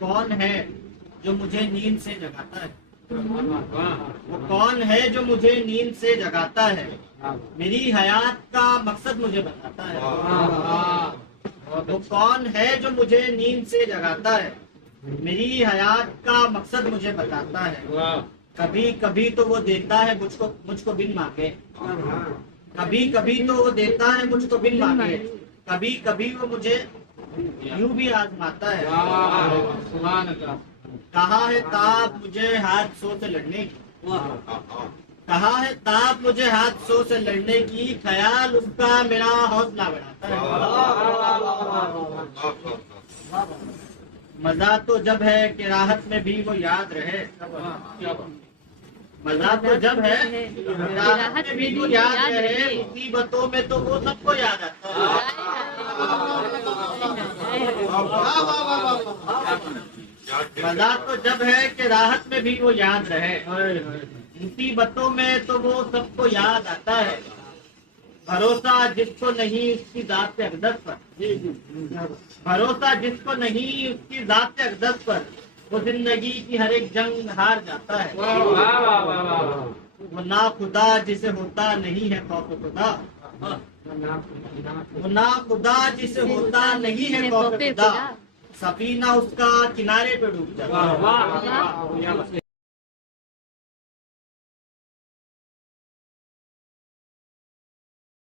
کون ہے جو مجھے نیند سے جگاتا ہے؟ وہ کون ہے جو مجھے نیند سے جگاتا ہے؟ میری حیات کا مقصد مجھے بتاتا ہے۔ وہ کون ہے جو مجھے نیند سے جگاتا ہے؟ میری حیات کا مقصد مجھے بتاتا ہے۔ کبھی کبھی تو وہ دیتا ہے مجھ کو بن مانگے، کبھی کبھی تو وہ دیتا ہے مجھ کو بن مانگے، کبھی کبھی وہ مجھے یوں بھی آزماتا ہے۔ کہا ہے تاب مجھے حادثوں سے لڑنے کی، کہا ہے تاب مجھے حادثوں سے لڑنے کی، خیال اس کا میرا حوصلہ بڑھاتا ہے۔ مزہ تو جب ہے کہ راحت میں بھی وہ یاد رہے، مزہ تو جب ہے کہ راحت میں بھی وہ یاد رہے، مصیبتوں میں تو وہ سب کو یاد آتا ہے۔ مزہ تو جب ہے کہ راحت میں بھی وہ یاد رہے، مصیبتوں میں تو وہ سب کو یاد آتا ہے۔ بھروسہ جس کو نہیں اس کی ذات سے اقدس پر، بھروسہ جس کو نہیں اس کی ذات سے اقدس پر، وہ زندگی کی ہر ایک جنگ ہار جاتا ہے۔ وہ ناخدا جسے ہوتا نہیں ہے خوف خدا، وہ ناخدا جسے ہوتا نہیں ہے خوف خدا، سفینہ اس کا کنارے پہ ڈوب جاتا ہے۔